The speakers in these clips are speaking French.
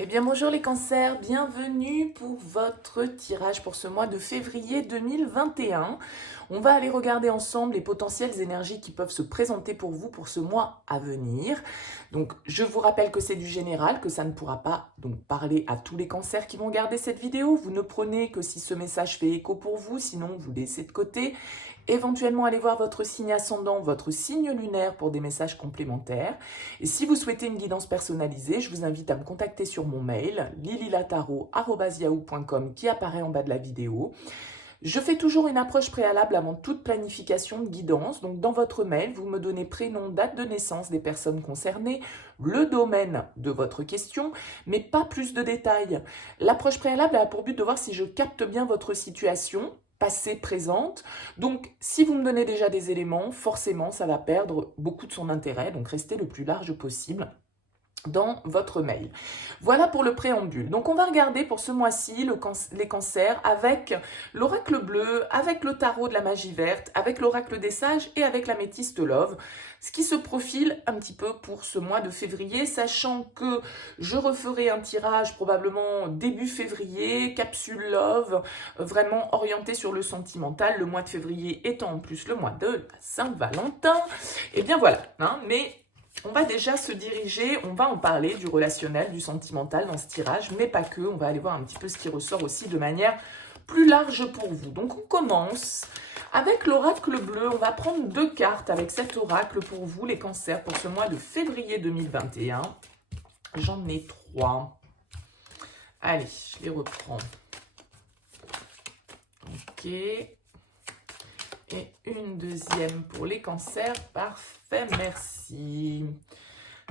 Eh bien bonjour les cancers, bienvenue pour votre tirage pour ce mois de février 2021. On va aller regarder ensemble les potentielles énergies qui peuvent se présenter pour vous pour ce mois à venir. Donc je vous rappelle que c'est du général, que ça ne pourra pas donc parler à tous les cancers qui vont regarder cette vidéo. Vous ne prenez que si ce message fait écho pour vous, sinon vous laissez de côté. Éventuellement, allez voir votre signe ascendant, votre signe lunaire pour des messages complémentaires. Et si vous souhaitez une guidance personnalisée, je vous invite à me contacter sur mon mail lililataro@yahoo.com qui apparaît en bas de la vidéo. Je fais toujours une approche préalable avant toute planification de guidance. Donc dans votre mail, vous me donnez prénom, date de naissance des personnes concernées, le domaine de votre question, mais pas plus de détails. L'approche préalable a pour but de voir si je capte bien votre situation passée, présente. Donc, si vous me donnez déjà des éléments, forcément, ça va perdre beaucoup de son intérêt. Donc, restez le plus large possible dans votre mail. Voilà pour le préambule. Donc on va regarder pour ce mois-ci les cancers avec l'oracle bleu, avec le tarot de la magie verte, avec l'oracle des sages et avec l'améthyste love. Ce qui se profile un petit peu pour ce mois de février, sachant que je referai un tirage probablement début février, capsule love, vraiment orienté sur le sentimental, le mois de février étant en plus le mois de la Saint-Valentin. Et bien voilà, mais on va déjà se diriger, on va en parler du relationnel, du sentimental dans ce tirage, mais pas que, on va aller voir un petit peu ce qui ressort aussi de manière plus large pour vous. Donc on commence avec l'oracle bleu, on va prendre 2 cartes avec cet oracle pour vous les cancers pour ce mois de février 2021. J'en ai 3. Allez, je les reprends. Ok. Et une deuxième pour les cancers. Parfait, merci.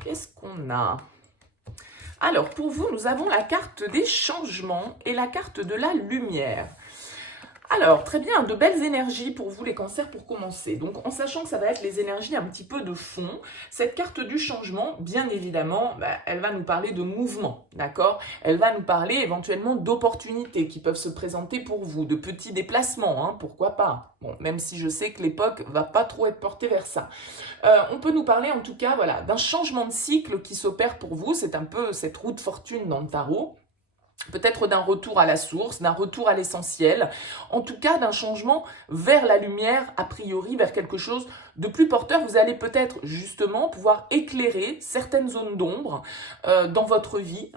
Qu'est-ce qu'on a? Alors, pour vous, nous avons la carte des changements et la carte de la lumière. Alors, très bien, de belles énergies pour vous les cancers pour commencer. Donc, en sachant que ça va être les énergies un petit peu de fond, cette carte du changement, bien évidemment, elle va nous parler de mouvement, d'accord? Elle va nous parler éventuellement d'opportunités qui peuvent se présenter pour vous, de petits déplacements, pourquoi pas? Bon, même si je sais que l'époque va pas trop être portée vers ça. On peut nous parler en tout cas, voilà, d'un changement de cycle qui s'opère pour vous, c'est un peu cette roue de fortune dans le tarot. Peut-être d'un retour à la source, d'un retour à l'essentiel, en tout cas d'un changement vers la lumière, a priori vers quelque chose de plus porteur. Vous allez peut-être justement pouvoir éclairer certaines zones d'ombre dans votre vie,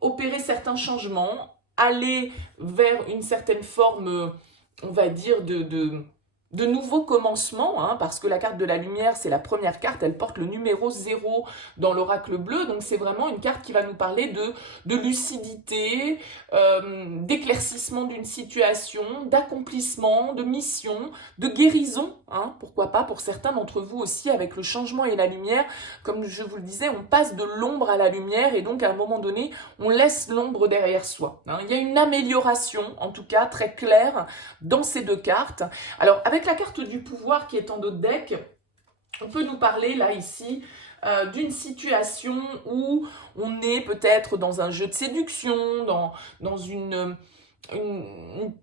opérer certains changements, aller vers une certaine forme, on va dire, de nouveaux commencements, parce que la carte de la lumière, c'est la première carte, elle porte le numéro 0 dans l'oracle bleu, donc c'est vraiment une carte qui va nous parler de lucidité, d'éclaircissement d'une situation, d'accomplissement, de mission, de guérison, pourquoi pas pour certains d'entre vous aussi avec le changement et la lumière, comme je vous le disais, on passe de l'ombre à la lumière et donc à un moment donné, on laisse l'ombre derrière soi. Il y a une amélioration, en tout cas très claire, dans ces 2 cartes. Alors, avec la carte du pouvoir qui est en dos de deck, on peut nous parler là ici d'une situation où on est peut-être dans un jeu de séduction, dans une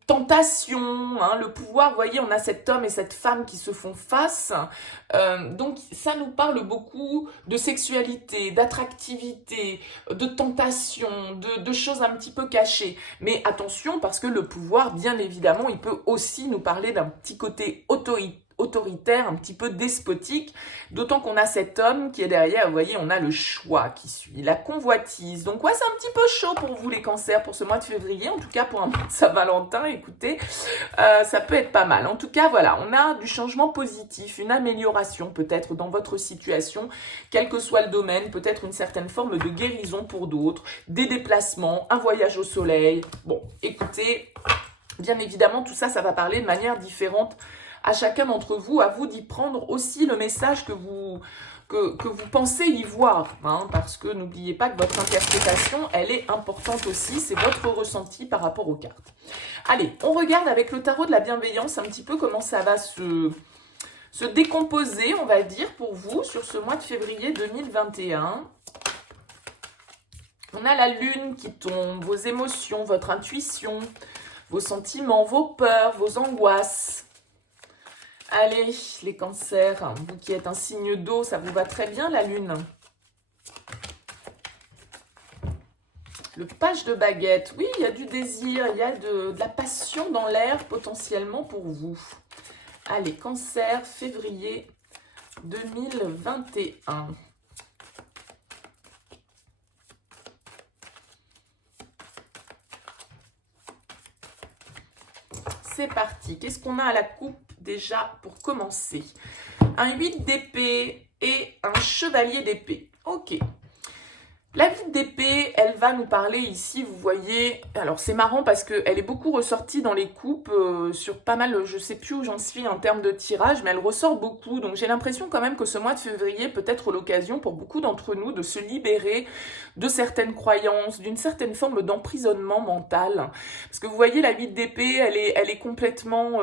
tentation, le pouvoir, vous voyez, on a cet homme et cette femme qui se font face, donc ça nous parle beaucoup de sexualité, d'attractivité, de tentation, de choses un petit peu cachées, mais attention parce que le pouvoir, bien évidemment, il peut aussi nous parler d'un petit côté autoritaire, un petit peu despotique, d'autant qu'on a cet homme qui est derrière, vous voyez, on a le choix qui suit, la convoitise. Donc ouais, c'est un petit peu chaud pour vous les cancers pour ce mois de février, en tout cas pour un mois de Saint-Valentin, écoutez, ça peut être pas mal. En tout cas, voilà, on a du changement positif, une amélioration peut-être dans votre situation, quel que soit le domaine, peut-être une certaine forme de guérison pour d'autres, des déplacements, un voyage au soleil. Bon, écoutez, bien évidemment, tout ça, ça va parler de manière différente à chacun d'entre vous, à vous d'y prendre aussi le message que vous pensez y voir, parce que n'oubliez pas que votre interprétation, elle est importante aussi, c'est votre ressenti par rapport aux cartes. Allez, on regarde avec le tarot de la bienveillance un petit peu comment ça va se décomposer, on va dire, pour vous, sur ce mois de février 2021. On a la lune qui tombe, vos émotions, votre intuition, vos sentiments, vos peurs, vos angoisses. Allez, les cancers, vous qui êtes un signe d'eau, ça vous va très bien la lune. Le page de baguette. Oui, il y a du désir, il y a de la passion dans l'air potentiellement pour vous. Allez, Cancer, février 2021. C'est parti. Qu'est-ce qu'on a à la coupe déjà pour commencer? Un 8 d'épée et un chevalier d'épée. Ok. La 8 d'épée, elle va nous parler ici, vous voyez, alors c'est marrant parce qu'elle est beaucoup ressortie dans les coupes sur pas mal, je sais plus où j'en suis en termes de tirage, mais elle ressort beaucoup, donc j'ai l'impression quand même que ce mois de février peut être l'occasion pour beaucoup d'entre nous de se libérer de certaines croyances, d'une certaine forme d'emprisonnement mental, parce que vous voyez la 8 d'épée, elle est complètement,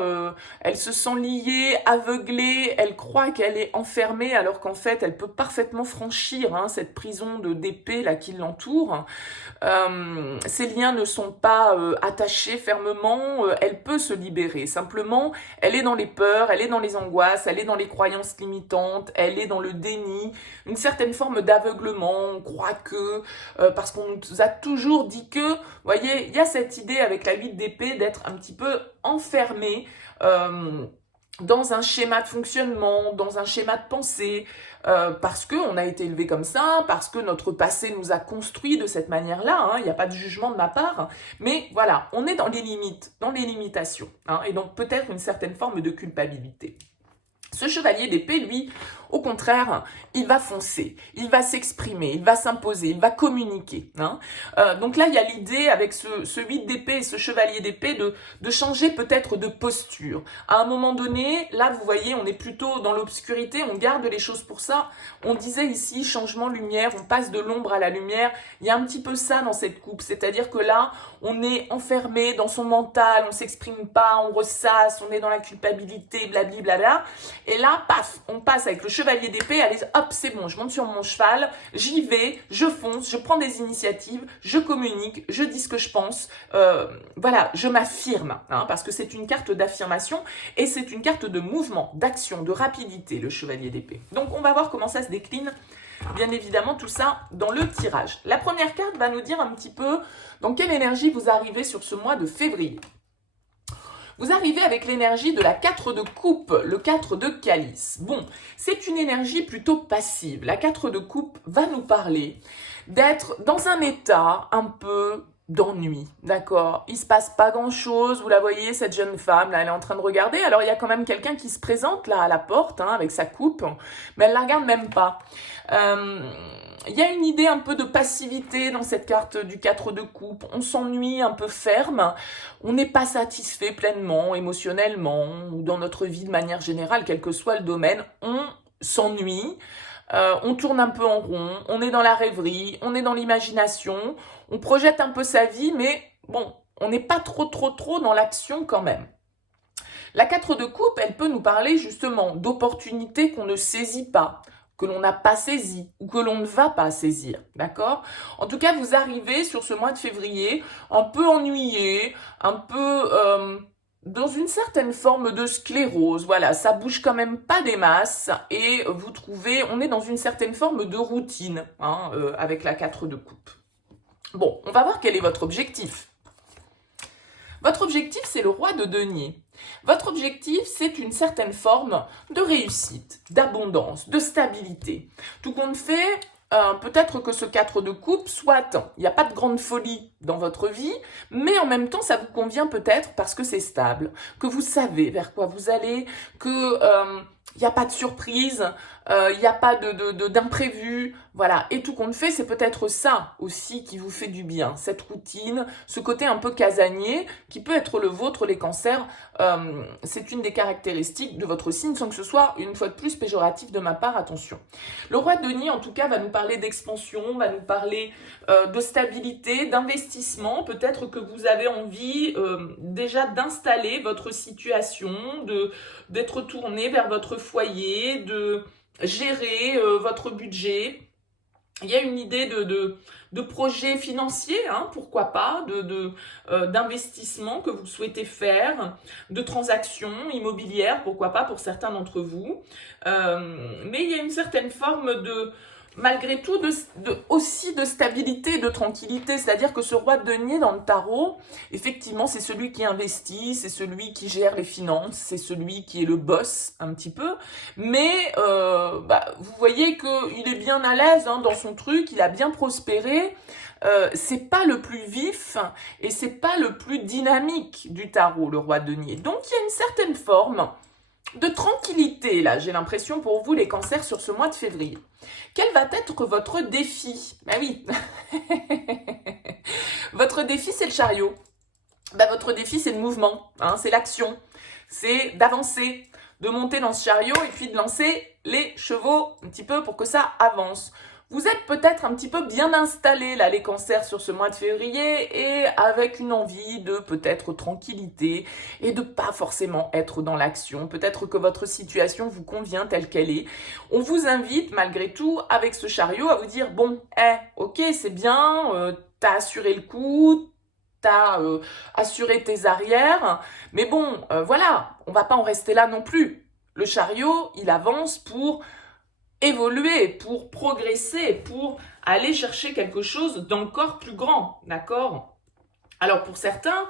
elle se sent liée, aveuglée, elle croit qu'elle est enfermée alors qu'en fait elle peut parfaitement franchir cette prison d'épée là qui l'entoure. Ces liens ne sont pas attachés fermement, elle peut se libérer. Simplement, elle est dans les peurs, elle est dans les angoisses, elle est dans les croyances limitantes, elle est dans le déni, une certaine forme d'aveuglement. On croit que, parce qu'on nous a toujours dit que, vous voyez, il y a cette idée avec la 8 d'épée d'être un petit peu enfermé dans un schéma de fonctionnement, dans un schéma de pensée, parce qu'on a été élevé comme ça, parce que notre passé nous a construit de cette manière-là, il n'y a pas de jugement de ma part, mais voilà, on est dans les limites, dans les limitations, et donc peut-être une certaine forme de culpabilité. Ce chevalier d'épée, lui, au contraire, il va foncer, il va s'exprimer, il va s'imposer, il va communiquer. Donc là, il y a l'idée avec ce 8 d'épée et ce chevalier d'épée de changer peut-être de posture. À un moment donné, là, vous voyez, on est plutôt dans l'obscurité, on garde les choses pour ça. On disait ici, changement lumière, on passe de l'ombre à la lumière. Il y a un petit peu ça dans cette coupe, c'est-à-dire que là, on est enfermé dans son mental, on s'exprime pas, on ressasse, on est dans la culpabilité, blablabla. Et là, paf, on passe avec le chevalier d'épée, allez, hop, c'est bon, je monte sur mon cheval, j'y vais, je fonce, je prends des initiatives, je communique, je dis ce que je pense, voilà, je m'affirme, parce que c'est une carte d'affirmation et c'est une carte de mouvement, d'action, de rapidité, le chevalier d'épée. Donc, on va voir comment ça se décline, bien évidemment, tout ça dans le tirage. La première carte va nous dire un petit peu dans quelle énergie vous arrivez sur ce mois de février. Vous arrivez avec l'énergie de la 4 de coupe, le 4 de calice. Bon, c'est une énergie plutôt passive. La 4 de coupe va nous parler d'être dans un état un peu d'ennui, d'accord? Il se passe pas grand-chose, vous la voyez, cette jeune femme, là, elle est en train de regarder. Alors, il y a quand même quelqu'un qui se présente, là, à la porte, avec sa coupe, mais elle la regarde même pas. Il y a une idée un peu de passivité dans cette carte du 4 de coupe. On s'ennuie un peu ferme. On n'est pas satisfait pleinement, émotionnellement, ou dans notre vie de manière générale, quel que soit le domaine. On s'ennuie. On tourne un peu en rond. On est dans la rêverie. On est dans l'imagination. On projette un peu sa vie, mais bon, on n'est pas trop dans l'action quand même. La 4 de coupe, elle peut nous parler justement d'opportunités qu'on ne saisit pas, que l'on n'a pas saisi ou que l'on ne va pas saisir, d'accord? En tout cas, vous arrivez sur ce mois de février un peu ennuyé, un peu dans une certaine forme de sclérose, voilà, ça bouge quand même pas des masses et vous trouvez, on est dans une certaine forme de routine avec la 4 de coupe. Bon, on va voir quel est votre objectif. Votre objectif, c'est le roi de denier. Votre objectif, c'est une certaine forme de réussite, d'abondance, de stabilité. Tout compte fait, peut-être que ce 4 de coupe, soit il n'y a pas de grande folie dans votre vie, mais en même temps, ça vous convient peut-être parce que c'est stable, que vous savez vers quoi vous allez, que il n'y a pas de surprise, il n'y a pas d'imprévu, voilà. Et tout compte fait, c'est peut-être ça aussi qui vous fait du bien, cette routine, ce côté un peu casanier qui peut être le vôtre, les cancers. C'est une des caractéristiques de votre signe, sans que ce soit, une fois de plus, péjoratif de ma part, attention. Le roi de denier, en tout cas, va nous parler d'expansion, va nous parler de stabilité, d'investissement. Peut-être que vous avez envie déjà d'installer votre situation, d'être tourné vers votre foyer, de gérer votre budget. Il y a une idée de projet financier, pourquoi pas, d'investissement que vous souhaitez faire, de transactions immobilières, pourquoi pas pour certains d'entre vous. Mais il y a une certaine forme malgré tout aussi de stabilité et de tranquillité. C'est-à-dire que ce roi de denier dans le tarot, effectivement, c'est celui qui investit, c'est celui qui gère les finances, c'est celui qui est le boss un petit peu. Mais vous voyez qu'il est bien à l'aise hein, dans son truc, il a bien prospéré. C'est pas le plus vif et c'est pas le plus dynamique du tarot, le roi de denier. Donc il y a une certaine forme de tranquillité, là, j'ai l'impression pour vous, les cancers, sur ce mois de février. Quel va être votre défi? Ben oui, votre défi, c'est le chariot. Ben, votre défi, c'est le mouvement, hein, c'est l'action, c'est d'avancer, de monter dans ce chariot et puis de lancer les chevaux un petit peu pour que ça avance. Vous êtes peut-être un petit peu bien installés, là, les cancers, sur ce mois de février et avec une envie de peut-être tranquillité et de pas forcément être dans l'action. Peut-être que votre situation vous convient telle qu'elle est. On vous invite, malgré tout, avec ce chariot, à vous dire, bon, ok, c'est bien, t'as assuré le coup, t'as assuré tes arrières, mais bon, voilà, on va pas en rester là non plus. Le chariot, il avance pour évoluer, pour progresser, pour aller chercher quelque chose d'encore plus grand, d'accord? Alors pour certains,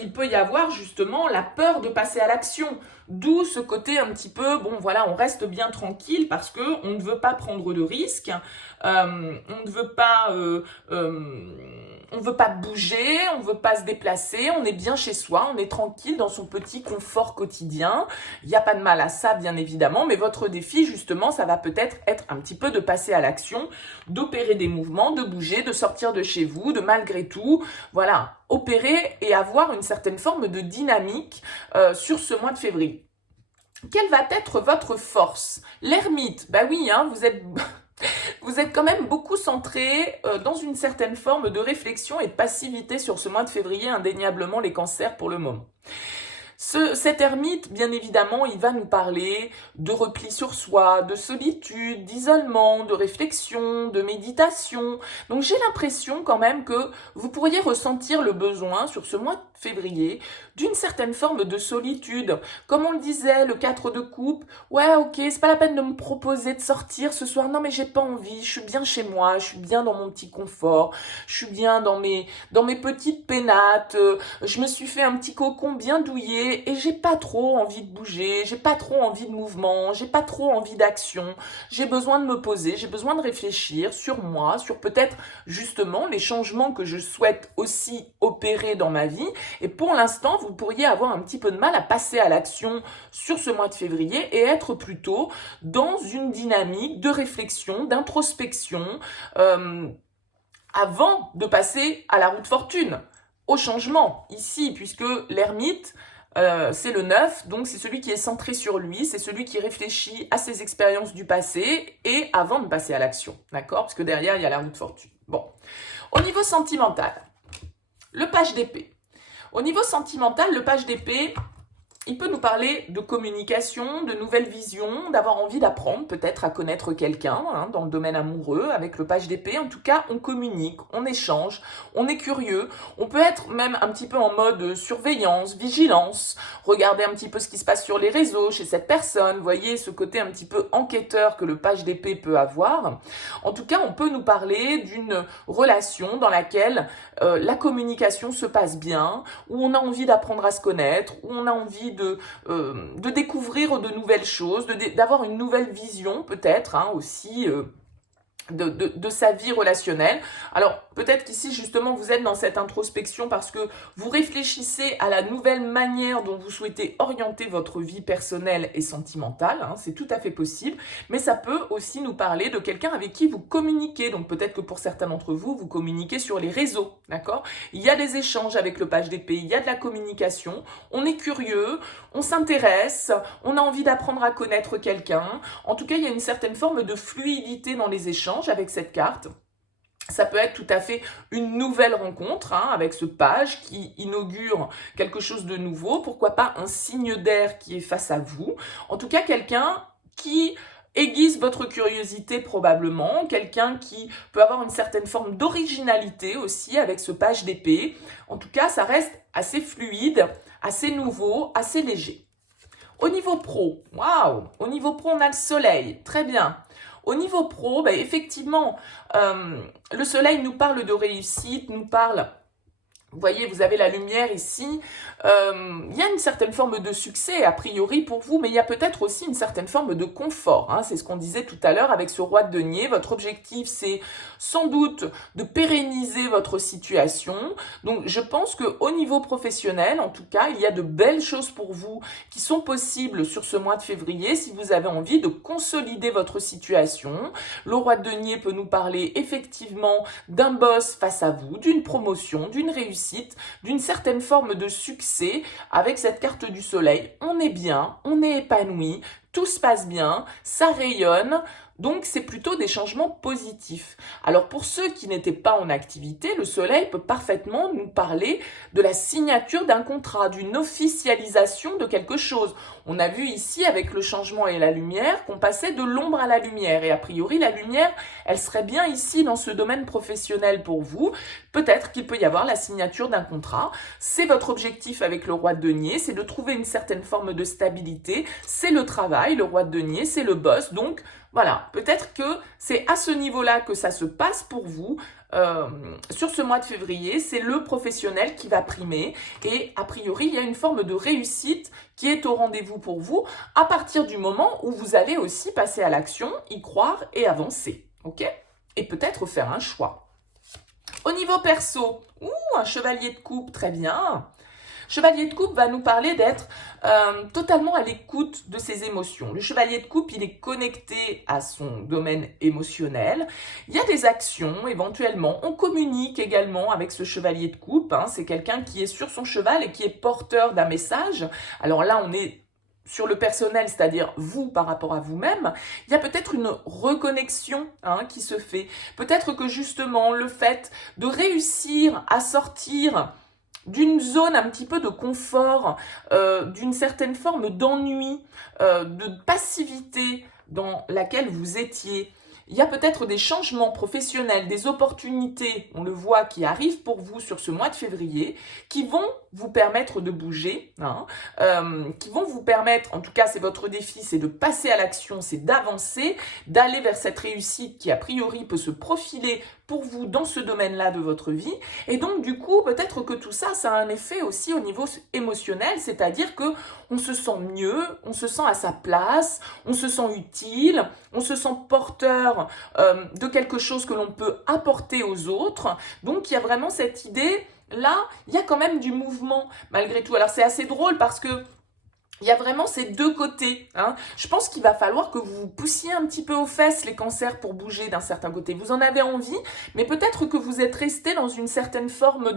il peut y avoir justement la peur de passer à l'action, d'où ce côté un petit peu, bon voilà, on reste bien tranquille parce que on ne veut pas prendre de risques, on ne veut pas... on ne veut pas bouger, on ne veut pas se déplacer, on est bien chez soi, on est tranquille dans son petit confort quotidien. Il n'y a pas de mal à ça, bien évidemment, mais votre défi, justement, ça va peut-être être un petit peu de passer à l'action, d'opérer des mouvements, de bouger, de sortir de chez vous, de malgré tout, voilà, opérer et avoir une certaine forme de dynamique sur ce mois de février. Quelle va être votre force? L'ermite, bah oui, hein, vous êtes quand même beaucoup centré dans une certaine forme de réflexion et de passivité sur ce mois de février, indéniablement les cancers pour le moment. Cet ermite, bien évidemment, il va nous parler de repli sur soi, de solitude, d'isolement, de réflexion, de méditation. Donc j'ai l'impression quand même que vous pourriez ressentir le besoin sur ce mois de février d'une certaine forme de solitude. Comme on le disait, le 4 de coupe, ouais ok, c'est pas la peine de me proposer de sortir ce soir, non mais j'ai pas envie, je suis bien chez moi, je suis bien dans mon petit confort, je suis bien dans mes petites pénates, je me suis fait un petit cocon bien douillet, et j'ai pas trop envie de bouger, j'ai pas trop envie de mouvement, j'ai pas trop envie d'action, j'ai besoin de me poser, j'ai besoin de réfléchir sur moi, sur peut-être justement les changements que je souhaite aussi opérer dans ma vie. Et pour l'instant, vous pourriez avoir un petit peu de mal à passer à l'action sur ce mois de février et être plutôt dans une dynamique de réflexion, d'introspection, avant de passer à la roue de fortune, au changement ici, puisque l'ermite, c'est le 9, donc c'est celui qui est centré sur lui, c'est celui qui réfléchit à ses expériences du passé et avant de passer à l'action, d'accord? Parce que derrière, il y a la roue de fortune. Bon, au niveau sentimental, le page d'épée. Au niveau sentimental, le page d'épée, il peut nous parler de communication, de nouvelles visions, d'avoir envie d'apprendre peut-être à connaître quelqu'un hein, dans le domaine amoureux avec le page d'épée. En tout cas, on communique, on échange, on est curieux. On peut être même un petit peu en mode surveillance, vigilance, regarder un petit peu ce qui se passe sur les réseaux chez cette personne. Vous voyez ce côté un petit peu enquêteur que le page d'épée peut avoir. En tout cas, on peut nous parler d'une relation dans laquelle la communication se passe bien, où on a envie d'apprendre à se connaître, où on a envie de découvrir de nouvelles choses, d'avoir une nouvelle vision peut-être hein, aussi de sa vie relationnelle. Alors peut-être qu'ici justement vous êtes dans cette introspection parce que vous réfléchissez à la nouvelle manière dont vous souhaitez orienter votre vie personnelle et sentimentale, hein, c'est tout à fait possible, mais ça peut aussi nous parler de quelqu'un avec qui vous communiquez, donc peut-être que pour certains d'entre vous, vous communiquez sur les réseaux, d'accord? Il y a des échanges avec le page d'épée, il y a de la communication, on est curieux, on s'intéresse, on a envie d'apprendre à connaître quelqu'un, en tout cas il y a une certaine forme de fluidité dans les échanges avec cette carte. Ça peut être tout à fait une nouvelle rencontre hein, avec ce page qui inaugure quelque chose de nouveau. Pourquoi pas un signe d'air qui est face à vous. En tout cas, quelqu'un qui aiguise votre curiosité probablement. Quelqu'un qui peut avoir une certaine forme d'originalité aussi avec ce page d'épée. En tout cas, ça reste assez fluide, assez nouveau, assez léger. Au niveau pro, waouh, au niveau pro, on a le soleil, très bien. Au niveau pro, ben, effectivement, le soleil nous parle de réussite, nous parle... Vous voyez, vous avez la lumière ici. Il y a une certaine forme de succès, a priori, pour vous, mais il y a peut-être aussi une certaine forme de confort. Hein. C'est ce qu'on disait tout à l'heure avec ce roi de denier. Votre objectif, c'est sans doute de pérenniser votre situation. Donc, je pense qu'au niveau professionnel, en tout cas, il y a de belles choses pour vous qui sont possibles sur ce mois de février si vous avez envie de consolider votre situation. Le roi de denier peut nous parler effectivement d'un boss face à vous, d'une promotion, d'une réussite, d'une certaine forme de succès. Avec cette carte du soleil, on est bien, on est épanoui, tout se passe bien, ça rayonne. Donc, c'est plutôt des changements positifs. Alors, pour ceux qui n'étaient pas en activité, le soleil peut parfaitement nous parler de la signature d'un contrat, d'une officialisation de quelque chose. On a vu ici, avec le changement et la lumière, qu'on passait de l'ombre à la lumière. Et a priori, la lumière, elle serait bien ici dans ce domaine professionnel pour vous. Peut-être qu'il peut y avoir la signature d'un contrat. C'est votre objectif avec le roi de denier, c'est de trouver une certaine forme de stabilité. C'est le travail, le roi de denier, c'est le boss. Donc, voilà, peut-être que c'est à ce niveau-là que ça se passe pour vous. Sur ce mois de février, c'est le professionnel qui va primer et a priori, il y a une forme de réussite qui est au rendez-vous pour vous à partir du moment où vous allez aussi passer à l'action, y croire et avancer, ok? Et peut-être faire un choix. Au niveau perso, un chevalier de coupe, très bien. Chevalier de coupe va nous parler d'être totalement à l'écoute de ses émotions. Le chevalier de coupe, il est connecté à son domaine émotionnel. Il y a des actions, éventuellement. On communique également avec ce chevalier de coupe. Hein. C'est quelqu'un qui est sur son cheval et qui est porteur d'un message. Alors là, on est sur le personnel, c'est-à-dire vous par rapport à vous-même, il y a peut-être une reconnexion qui se fait. Peut-être que justement, le fait de réussir à sortir d'une zone un petit peu de confort, d'une certaine forme d'ennui, de passivité dans laquelle vous étiez. Il y a peut-être des changements professionnels, des opportunités, on le voit, qui arrivent pour vous sur ce mois de février, qui vont vous permettre de bouger, qui vont vous permettre, en tout cas c'est votre défi, c'est de passer à l'action, c'est d'avancer, d'aller vers cette réussite qui a priori peut se profiler pour vous dans ce domaine-là de votre vie. Et donc du coup, peut-être que tout ça, ça a un effet aussi au niveau émotionnel, c'est-à-dire que on se sent mieux, on se sent à sa place, on se sent utile, on se sent porteur de quelque chose que l'on peut apporter aux autres. Donc il y a vraiment cette idée, là, il y a quand même du mouvement malgré tout. Alors c'est assez drôle parce que il y a vraiment ces deux côtés. Je pense qu'il va falloir que vous poussiez un petit peu aux fesses les cancers pour bouger d'un certain côté. Vous en avez envie, mais peut-être que vous êtes resté dans une certaine forme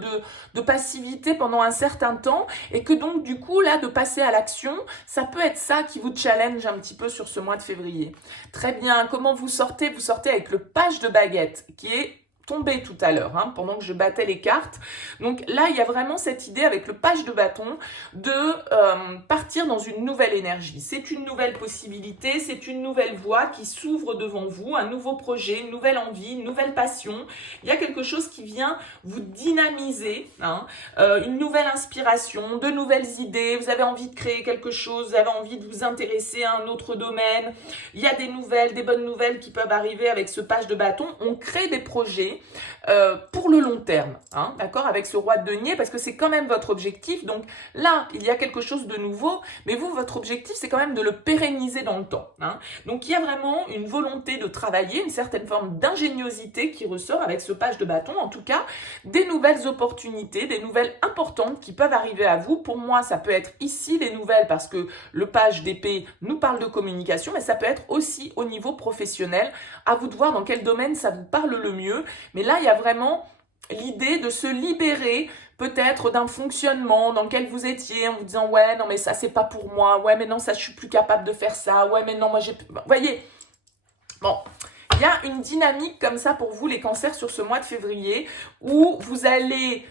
de passivité pendant un certain temps et que donc du coup, là, de passer à l'action, ça peut être ça qui vous challenge un petit peu sur ce mois de février. Très bien. Comment vous sortez? Vous sortez avec le page de baguette qui est tombé tout à l'heure, pendant que je battais les cartes. Donc là, il y a vraiment cette idée avec le page de bâton de partir dans une nouvelle énergie. C'est une nouvelle possibilité, c'est une nouvelle voie qui s'ouvre devant vous, un nouveau projet, une nouvelle envie, une nouvelle passion. Il y a quelque chose qui vient vous dynamiser, une nouvelle inspiration, de nouvelles idées. Vous avez envie de créer quelque chose, vous avez envie de vous intéresser à un autre domaine. Il y a des nouvelles, des bonnes nouvelles qui peuvent arriver avec ce page de bâton. On crée des projets pour le long terme, d'accord, avec ce roi de denier, parce que c'est quand même votre objectif. Donc là, il y a quelque chose de nouveau, mais vous, votre objectif, c'est quand même de le pérenniser dans le temps. Donc il y a vraiment une volonté de travailler, une certaine forme d'ingéniosité qui ressort avec ce page de bâton. En tout cas, des nouvelles opportunités, des nouvelles importantes qui peuvent arriver à vous. Pour moi, ça peut être ici les nouvelles, parce que le page d'épée nous parle de communication, mais ça peut être aussi au niveau professionnel. À vous de voir dans quel domaine ça vous parle le mieux. Mais là, il y a vraiment l'idée de se libérer peut-être d'un fonctionnement dans lequel vous étiez en vous disant « Ouais, non, mais ça, c'est pas pour moi. Ouais, mais non, ça, je suis plus capable de faire ça. Ouais, mais non, moi, j'ai... » Vous voyez, bon, il y a une dynamique comme ça pour vous, les cancers, sur ce mois de février, où vous allez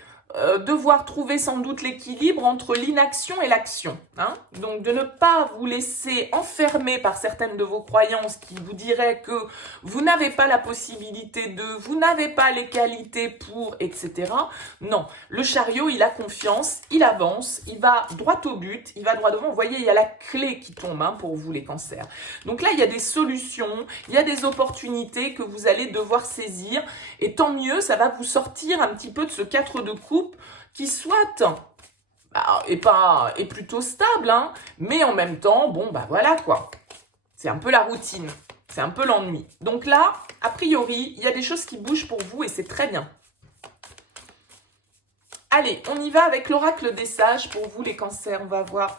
devoir trouver sans doute l'équilibre entre l'inaction et l'action. Hein. Donc de ne pas vous laisser enfermer par certaines de vos croyances qui vous diraient que vous n'avez pas la possibilité de, vous n'avez pas les qualités pour, etc. Non, le chariot, il a confiance, il avance, il va droit au but, il va droit devant. Vous voyez, il y a la clé qui tombe hein, pour vous les cancers. Donc là, il y a des solutions, il y a des opportunités que vous allez devoir saisir. Et tant mieux, ça va vous sortir un petit peu de ce 4 de coupe qui soit est plutôt stable, hein, mais en même temps, bon, bah voilà quoi. C'est un peu la routine, c'est un peu l'ennui. Donc là, a priori, il y a des choses qui bougent pour vous et c'est très bien. Allez, on y va avec l'oracle des sages pour vous les cancers. On va voir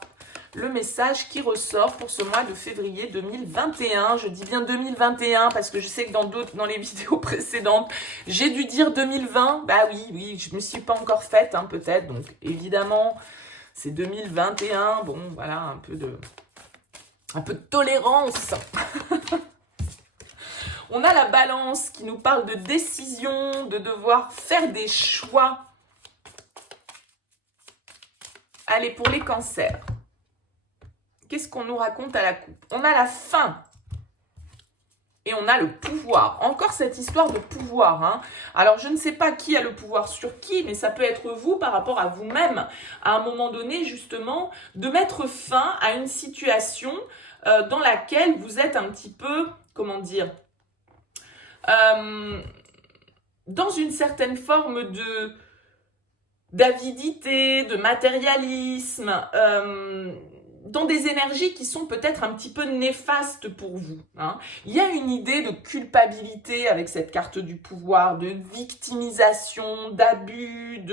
le message qui ressort pour ce mois de février 2021. Je dis bien 2021 parce que je sais que dans les vidéos précédentes, j'ai dû dire 2020. Bah oui, je ne me suis pas encore faite, hein, peut-être. Donc évidemment, c'est 2021. Bon, voilà, un peu de tolérance. On a la balance qui nous parle de décision, de devoir faire des choix. Allez, pour les cancers. Qu'est-ce qu'on nous raconte à la coupe? On a la faim et on a le pouvoir. Encore cette histoire de pouvoir. Hein. Alors, je ne sais pas qui a le pouvoir sur qui, mais ça peut être vous par rapport à vous-même. À un moment donné, justement, de mettre fin à une situation dans laquelle vous êtes un petit peu, comment dire, dans une certaine forme d'avidité, de matérialisme, dans des énergies qui sont peut-être un petit peu néfastes pour vous. Hein. Il y a une idée de culpabilité avec cette carte du pouvoir, de victimisation, d'abus,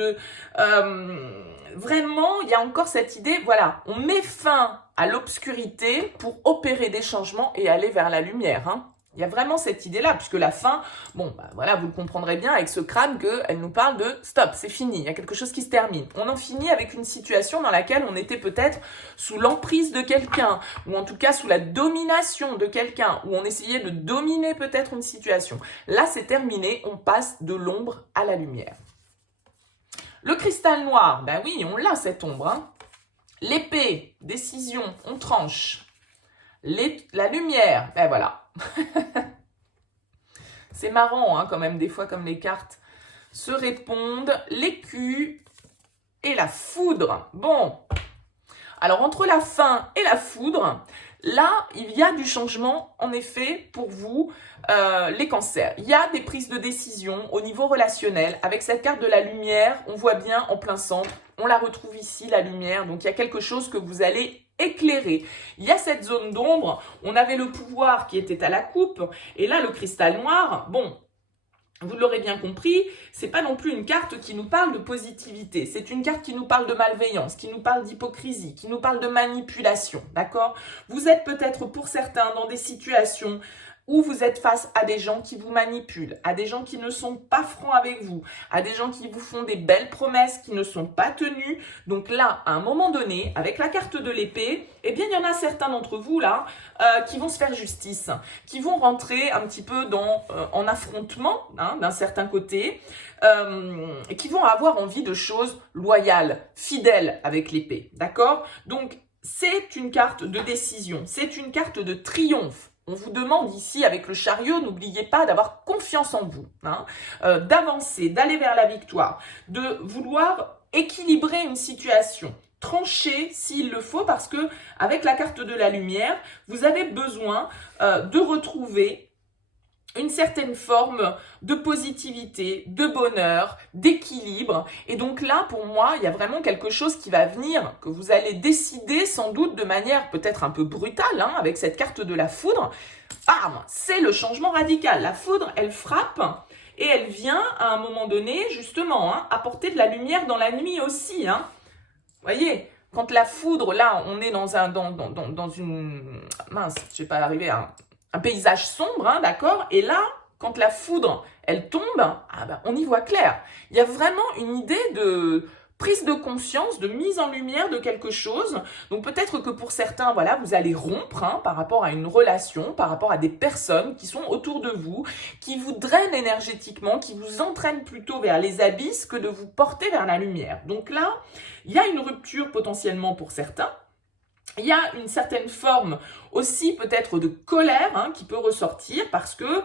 vraiment, il y a encore cette idée, voilà, on met fin à l'obscurité pour opérer des changements et aller vers la lumière. Hein. Il y a vraiment cette idée-là, puisque la fin, bon, bah voilà, vous le comprendrez bien avec ce crâne qu'elle nous parle de stop, c'est fini, il y a quelque chose qui se termine. On en finit avec une situation dans laquelle on était peut-être sous l'emprise de quelqu'un, ou en tout cas sous la domination de quelqu'un, où on essayait de dominer peut-être une situation. Là, c'est terminé, on passe de l'ombre à la lumière. Le cristal noir, ben oui, on l'a cette ombre. Hein. L'épée, décision, on tranche. La lumière, ben voilà. C'est marrant hein, quand même des fois comme les cartes se répondent. L'écu et la foudre. Bon, alors entre la faim et la foudre, là il y a du changement en effet pour vous les cancers. Il y a des prises de décision au niveau relationnel. Avec cette carte de la lumière, on voit bien en plein centre, on la retrouve ici la lumière. Donc il y a quelque chose que vous allez éclairé. Il y a cette zone d'ombre, on avait le pouvoir qui était à la coupe, et là le cristal noir, bon, vous l'aurez bien compris, c'est pas non plus une carte qui nous parle de positivité, c'est une carte qui nous parle de malveillance, qui nous parle d'hypocrisie, qui nous parle de manipulation, d'accord? Vous êtes peut-être pour certains dans des situations où vous êtes face à des gens qui vous manipulent, à des gens qui ne sont pas francs avec vous, à des gens qui vous font des belles promesses qui ne sont pas tenues. Donc là, à un moment donné, avec la carte de l'épée, eh bien, il y en a certains d'entre vous là qui vont se faire justice, qui vont rentrer un petit peu en affrontement hein, d'un certain côté, et qui vont avoir envie de choses loyales, fidèles avec l'épée, d'accord? Donc, c'est une carte de décision, c'est une carte de triomphe. On vous demande ici, avec le chariot, n'oubliez pas d'avoir confiance en vous, hein, d'avancer, d'aller vers la victoire, de vouloir équilibrer une situation, trancher s'il le faut, parce que avec la carte de la lumière, vous avez besoin de retrouver une certaine forme de positivité, de bonheur, d'équilibre. Et donc là, pour moi, il y a vraiment quelque chose qui va venir, que vous allez décider sans doute de manière peut-être un peu brutale, hein, avec cette carte de la foudre. Bam, c'est le changement radical. La foudre, elle frappe et elle vient à un moment donné, justement, hein, apporter de la lumière dans la nuit aussi. Hein. Vous voyez, quand la foudre, là, on est dans une... Mince, je ne vais pas arriver à... un paysage sombre, hein, d'accord? Et là, quand la foudre, elle tombe, ah ben, on y voit clair. Il y a vraiment une idée de prise de conscience, de mise en lumière de quelque chose. Donc peut-être que pour certains, voilà, vous allez rompre par rapport à une relation, par rapport à des personnes qui sont autour de vous, qui vous drainent énergétiquement, qui vous entraînent plutôt vers les abysses que de vous porter vers la lumière. Donc là, il y a une rupture potentiellement pour certains. Il y a une certaine forme aussi peut-être de colère qui peut ressortir parce que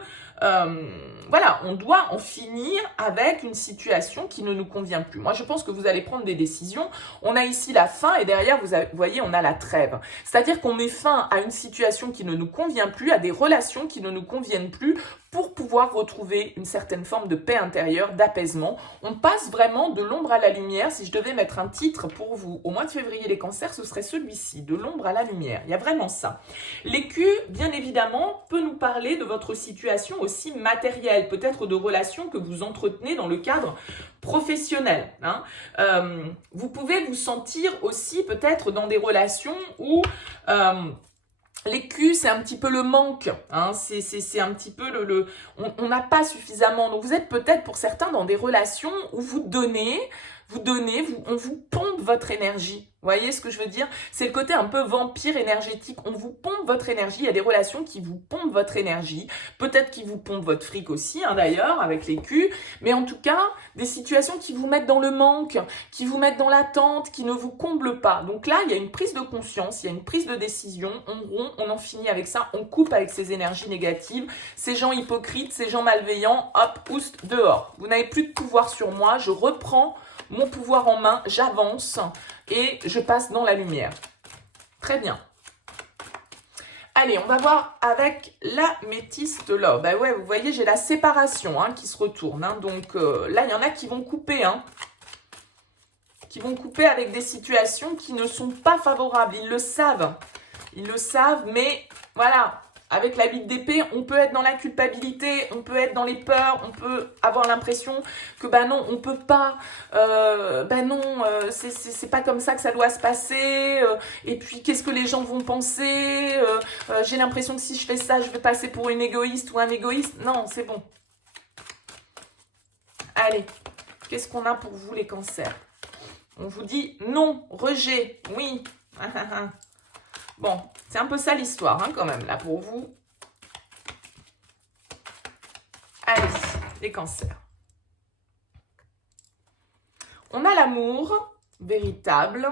voilà, on doit en finir avec une situation qui ne nous convient plus. Moi, je pense que vous allez prendre des décisions. On a ici la fin et derrière, vous voyez, on a la trêve. C'est-à-dire qu'on met fin à une situation qui ne nous convient plus, à des relations qui ne nous conviennent plus pour pouvoir retrouver une certaine forme de paix intérieure, d'apaisement. On passe vraiment de l'ombre à la lumière. Si je devais mettre un titre pour vous au mois de février, les cancers, ce serait celui-ci, de l'ombre à la lumière. Il y a vraiment ça. L'écu, bien évidemment, peut nous parler de votre situation aussi matérielle, peut-être de relations que vous entretenez dans le cadre professionnel. Vous pouvez vous sentir aussi peut-être dans des relations où l'écu, c'est un petit peu le manque, c'est un petit peu on n'a pas suffisamment. Donc vous êtes peut-être pour certains dans des relations où vous donnez, on vous pompe votre énergie. Vous voyez ce que je veux dire? C'est le côté un peu vampire énergétique. On vous pompe votre énergie. Il y a des relations qui vous pompent votre énergie. Peut-être qu'ils vous pompent votre fric aussi, d'ailleurs, avec l'écu. Mais en tout cas, des situations qui vous mettent dans le manque, qui vous mettent dans l'attente, qui ne vous comblent pas. Donc là, il y a une prise de conscience, il y a une prise de décision. On rompt, on en finit avec ça. On coupe avec ces énergies négatives, ces gens hypocrites, ces gens malveillants. Hop, oust, dehors. Vous n'avez plus de pouvoir sur moi. Je reprends mon pouvoir en main, j'avance et je passe dans la lumière. Très bien. Allez, on va voir avec la métiste là. Ben ouais, vous voyez, j'ai la séparation qui se retourne. Donc là, il y en a qui vont couper. Qui vont couper avec des situations qui ne sont pas favorables. Ils le savent. Ils le savent, mais voilà. Avec la bite d'épée, on peut être dans la culpabilité, on peut être dans les peurs, on peut avoir l'impression que non, on peut pas, c'est pas comme ça que ça doit se passer, et puis qu'est-ce que les gens vont penser, j'ai l'impression que si je fais ça, je vais passer pour une égoïste ou un égoïste. Non, c'est bon. Allez, qu'est-ce qu'on a pour vous les cancers? On vous dit non, rejet, oui. Bon, c'est un peu ça l'histoire, quand même, là, pour vous. Allez, les cancers. On a l'amour véritable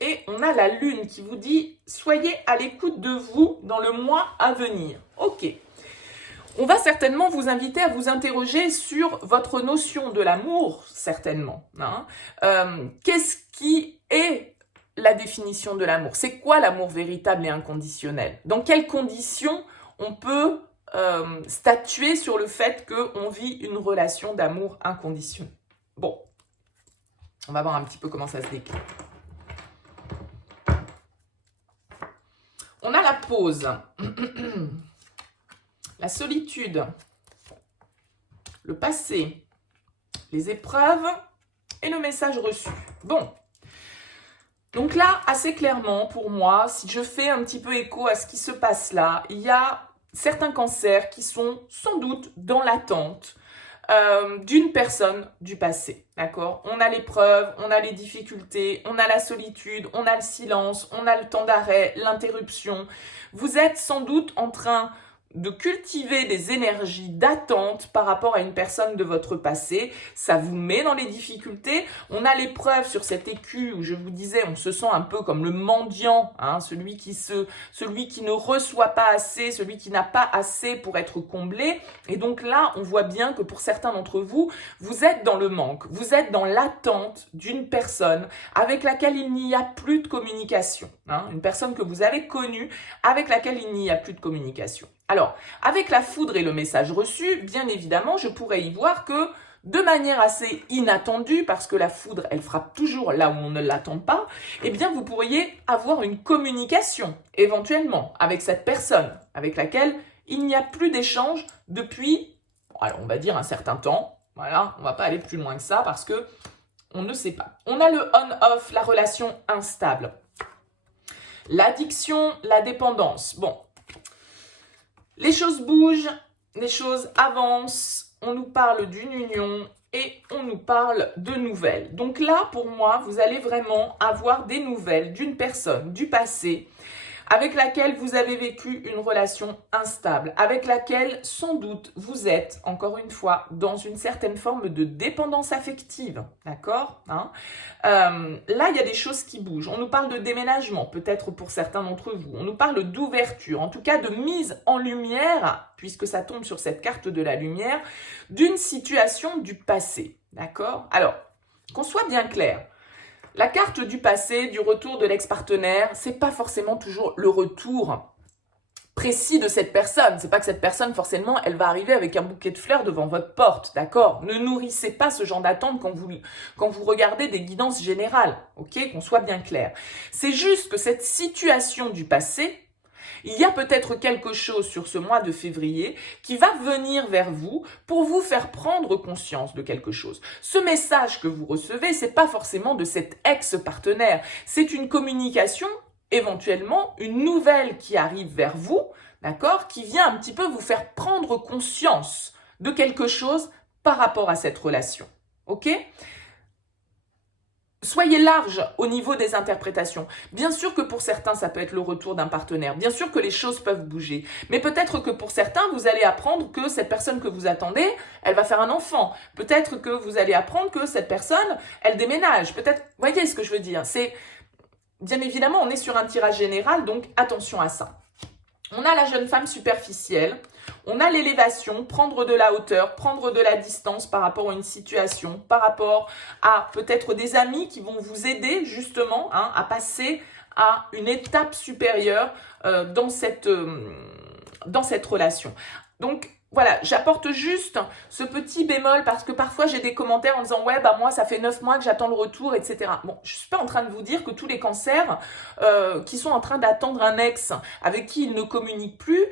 et on a la lune qui vous dit « Soyez à l'écoute de vous dans le mois à venir ». Ok. On va certainement vous inviter à vous interroger sur votre notion de l'amour, certainement. Qu'est-ce qui est la définition de l'amour? C'est quoi l'amour véritable et inconditionnel? Dans quelles conditions on peut statuer sur le fait qu'on vit une relation d'amour inconditionnel? Bon, on va voir un petit peu comment ça se décline. On a la pause, la solitude, le passé, les épreuves et le message reçu. Bon. Donc là, assez clairement, pour moi, si je fais un petit peu écho à ce qui se passe là, il y a certains cancers qui sont sans doute dans l'attente d'une personne du passé, d'accord? On a l'épreuve, on a les difficultés, on a la solitude, on a le silence, on a le temps d'arrêt, l'interruption. Vous êtes sans doute en train de cultiver des énergies d'attente par rapport à une personne de votre passé. Ça vous met dans les difficultés. On a l'épreuve sur cet écu où je vous disais, on se sent un peu comme le mendiant, celui qui ne reçoit pas assez, celui qui n'a pas assez pour être comblé. Et donc là, on voit bien que pour certains d'entre vous, vous êtes dans le manque, vous êtes dans l'attente d'une personne avec laquelle il n'y a plus de communication. Une personne que vous avez connue, avec laquelle il n'y a plus de communication. Alors, avec la foudre et le message reçu, bien évidemment, je pourrais y voir que de manière assez inattendue, parce que la foudre, elle frappe toujours là où on ne l'attend pas, eh bien, vous pourriez avoir une communication, éventuellement, avec cette personne, avec laquelle il n'y a plus d'échange depuis, alors on va dire un certain temps. Voilà, on ne va pas aller plus loin que ça, parce que on ne sait pas. On a le on-off, la relation instable. L'addiction, la dépendance. Bon. Les choses bougent, les choses avancent, on nous parle d'une union, et on nous parle de nouvelles. Donc là, pour moi, vous allez vraiment avoir des nouvelles d'une personne du passé avec laquelle vous avez vécu une relation instable, avec laquelle sans doute vous êtes, encore une fois, dans une certaine forme de dépendance affective, d'accord, hein? Là, il y a des choses qui bougent. On nous parle de déménagement, peut-être pour certains d'entre vous. On nous parle d'ouverture, en tout cas de mise en lumière, puisque ça tombe sur cette carte de la lumière, d'une situation du passé, d'accord? Alors, qu'on soit bien clair. La carte du passé, du retour de l'ex-partenaire, c'est pas forcément toujours le retour précis de cette personne. C'est pas que cette personne, forcément, elle va arriver avec un bouquet de fleurs devant votre porte, d'accord? Ne nourrissez pas ce genre d'attente quand vous regardez des guidances générales, ok? Qu'on soit bien clair. C'est juste que cette situation du passé, il y a peut-être quelque chose sur ce mois de février qui va venir vers vous pour vous faire prendre conscience de quelque chose. Ce message que vous recevez, c'est pas forcément de cet ex-partenaire. C'est une communication, éventuellement, une nouvelle qui arrive vers vous, d'accord, qui vient un petit peu vous faire prendre conscience de quelque chose par rapport à cette relation. Ok ? Soyez large au niveau des interprétations. Bien sûr que pour certains, ça peut être le retour d'un partenaire. Bien sûr que les choses peuvent bouger. Mais peut-être que pour certains, vous allez apprendre que cette personne que vous attendez, elle va faire un enfant. Peut-être que vous allez apprendre que cette personne, elle déménage. Peut-être, voyez ce que je veux dire. C'est, bien évidemment, on est sur un tirage général, donc attention à ça. On a la jeune femme superficielle, on a l'élévation, prendre de la hauteur, prendre de la distance par rapport à une situation, par rapport à peut-être des amis qui vont vous aider justement à passer à une étape supérieure dans cette relation. Donc, voilà, j'apporte juste ce petit bémol parce que parfois j'ai des commentaires en disant « Ouais, bah moi, ça fait 9 mois que j'attends le retour, etc. » Bon, je suis pas en train de vous dire que tous les cancers qui sont en train d'attendre un ex avec qui ils ne communiquent plus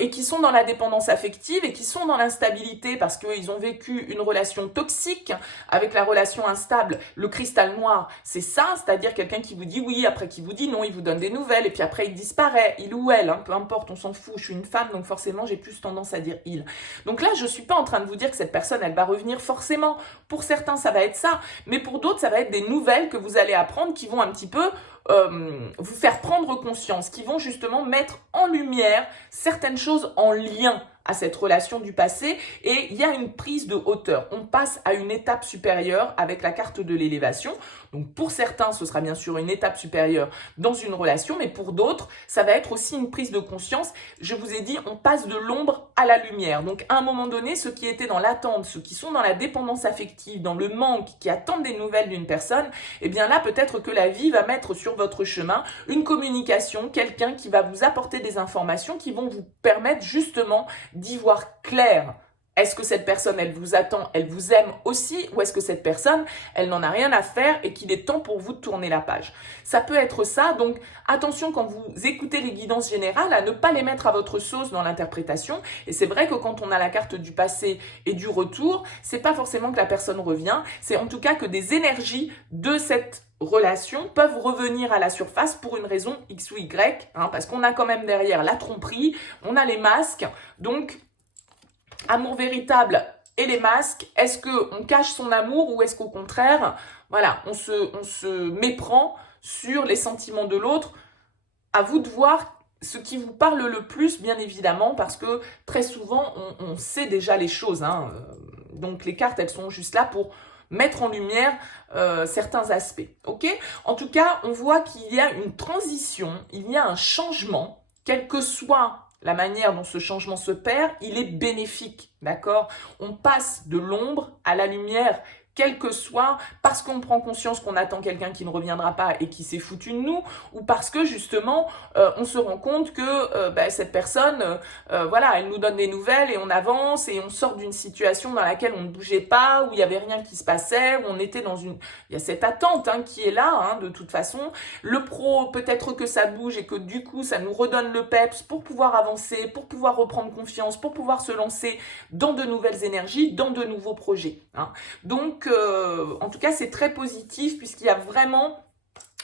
et qui sont dans la dépendance affective et qui sont dans l'instabilité parce qu'ils ont vécu une relation toxique avec la relation instable, le cristal noir, c'est ça, c'est-à-dire quelqu'un qui vous dit oui, après qui vous dit non, il vous donne des nouvelles et puis après il disparaît, il ou elle, hein, peu importe, on s'en fout, je suis une femme donc forcément j'ai plus tendance à dire il. Donc là, je suis pas en train de vous dire que cette personne, elle va revenir forcément. Pour certains, ça va être ça, mais pour d'autres, ça va être des nouvelles que vous allez apprendre qui vont un petit peu vous faire prendre conscience, qui vont justement mettre en lumière certaines choses en lien à cette relation du passé et il y a une prise de hauteur. On passe à une étape supérieure avec la carte de l'élévation. Donc pour certains, ce sera bien sûr une étape supérieure dans une relation, mais pour d'autres, ça va être aussi une prise de conscience. Je vous ai dit, on passe de l'ombre à la lumière. Donc à un moment donné, ceux qui étaient dans l'attente, ceux qui sont dans la dépendance affective, dans le manque, qui attendent des nouvelles d'une personne, eh bien là, peut-être que la vie va mettre sur votre chemin une communication, quelqu'un qui va vous apporter des informations qui vont vous permettre justement d'y voir clair. Est-ce que cette personne, elle vous attend, elle vous aime aussi, ou est-ce que cette personne, elle n'en a rien à faire et qu'il est temps pour vous de tourner la page? Ça peut être ça, donc attention quand vous écoutez les guidances générales à ne pas les mettre à votre sauce dans l'interprétation. Et c'est vrai que quand on a la carte du passé et du retour, c'est pas forcément que la personne revient, c'est en tout cas que des énergies de cette relation peuvent revenir à la surface pour une raison X ou Y, hein, parce qu'on a quand même derrière la tromperie, on a les masques, donc amour véritable et les masques, est-ce qu'on cache son amour ou est-ce qu'au contraire, voilà, on se méprend sur les sentiments de l'autre? À vous de voir ce qui vous parle le plus, bien évidemment, parce que très souvent, on sait déjà les choses, hein. Donc les cartes, elles sont juste là pour mettre en lumière certains aspects, ok? En tout cas, on voit qu'il y a une transition, il y a un changement, quel que soit la manière dont ce changement se perd, il est bénéfique, d'accord? On passe de l'ombre à la lumière, quel que soit, parce qu'on prend conscience qu'on attend quelqu'un qui ne reviendra pas et qui s'est foutu de nous, ou parce que justement, on se rend compte que cette personne, voilà, elle nous donne des nouvelles et on avance et on sort d'une situation dans laquelle on ne bougeait pas, où il n'y avait rien qui se passait, où on était dans une... Il y a cette attente hein, qui est là, hein, de toute façon. Le pro, peut-être que ça bouge et que du coup, ça nous redonne le peps pour pouvoir avancer, pour pouvoir reprendre confiance, pour pouvoir se lancer dans de nouvelles énergies, dans de nouveaux projets. Hein. Donc, en tout cas, c'est très positif puisqu'il y a vraiment,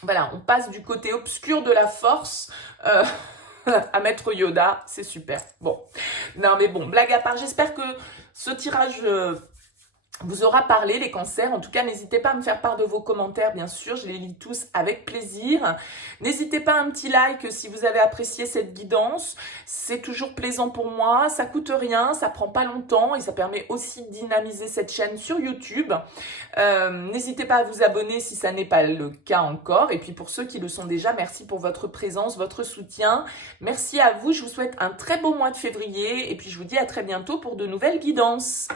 voilà, on passe du côté obscur de la force à Maître Yoda, c'est super. Bon, non mais bon, blague à part, j'espère que ce tirage vous aura parlé, les cancers. En tout cas, n'hésitez pas à me faire part de vos commentaires, bien sûr, je les lis tous avec plaisir. N'hésitez pas à un petit like si vous avez apprécié cette guidance, c'est toujours plaisant pour moi, ça coûte rien, ça prend pas longtemps et ça permet aussi de dynamiser cette chaîne sur YouTube. N'hésitez pas à vous abonner si ça n'est pas le cas encore, et puis pour ceux qui le sont déjà, merci pour votre présence, votre soutien, merci à vous, je vous souhaite un très beau mois de février, et puis je vous dis à très bientôt pour de nouvelles guidances.